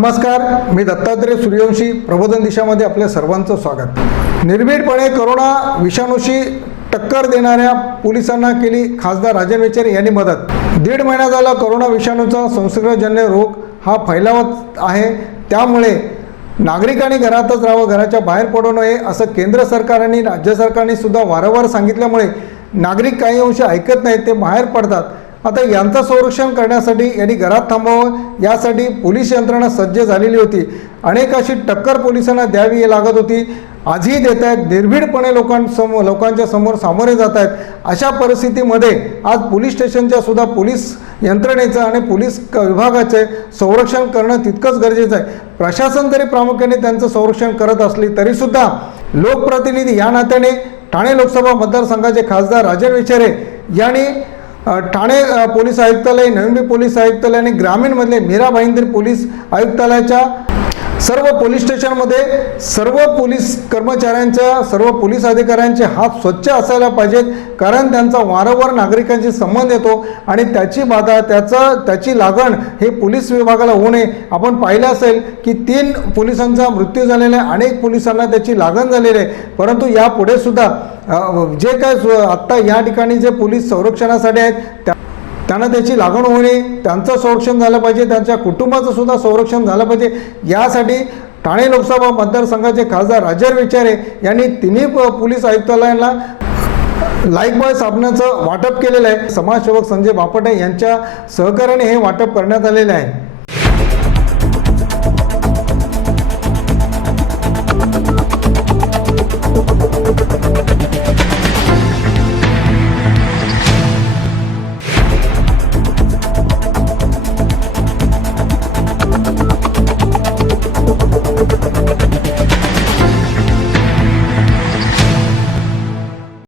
नमस्कार, मी दत्तात्रय सूर्यवंशी. प्रबोधन दिशामध्ये आपल्या सर्वांचं स्वागत. निर्भीडपणे कोरोना विषाणूशी टक्कर देणाऱ्या पोलिसांना केली खासदार राजन विचारे यांनी मदत. 1.5 महिना झाला कोरोना विषाणूचा संसर्गजन्य रोग हा फैलावत आहे. त्यामुळे नागरिकांनी घरातच राहावं, घराच्या बाहेर पडू नये असं केंद्र सरकार आणि राज्य सरकारने सुद्धा वारंवार सांगितल्यामुळे नागरिक काही अंशी ऐकत नाहीत, ते बाहेर पडतात. आता यांचं संरक्षण करण्यासाठी यांनी घरात थांबावं यासाठी पोलीस यंत्रणा सज्ज झालेली होती. अनेक अशी टक्कर पोलिसांना द्यावी लागत होती, आजही देत आहेत. निर्भीडपणे लोकांच्या समोर सामोरे जात आहेत. अशा परिस्थितीमध्ये आज पोलीस स्टेशनच्या सुद्धा पोलीस यंत्रणेचं आणि पोलीस विभागाचे संरक्षण करणं तितकंच गरजेचं आहे. प्रशासन तरी प्रामुख्याने त्यांचं संरक्षण करत असली तरीसुद्धा लोकप्रतिनिधी या नात्याने ठाणे लोकसभा मतदारसंघाचे खासदार राजन विचारे यांनी ठाणे पोलीस आयुक्तालय, नवी पोलीस आयुक्तालय आणि ग्रामीणमधले मीरा भाईंदर पोलीस आयुक्तालयाच्या सर्व पोलीस स्टेशनमध्ये सर्व पोलीस कर्मचाऱ्यांच्या, सर्व पोलीस अधिकाऱ्यांचे हात स्वच्छ असायला पाहिजेत. कारण त्यांचा वारंवार नागरिकांशी संबंध येतो आणि त्याची बाधा, त्याची लागण हे पोलीस विभागाला होऊ नये. आपण पाहिलं असेल की 3 पोलिसांचा मृत्यू झालेला आहे, अनेक पोलिसांना त्याची लागण झालेली आहे. परंतु यापुढे सुद्धा जे काय आत्ता या ठिकाणी जे पोलीस संरक्षणासाठी आहेत त्यांना त्याची लागण होऊ नये, त्यांचं संरक्षण झालं पाहिजे, त्यांच्या कुटुंबाचं सुद्धा संरक्षण झालं पाहिजे. यासाठी ठाणे लोकसभा मतदारसंघाचे खासदार राजन विचारे यांनी तिन्ही पोलीस आयुक्तालयांना लाईफबॉय साबणाचं वाटप केलेलं आहे. समाजसेवक संजय बापटे यांच्या सहकार्याने हे वाटप करण्यात आलेले आहे.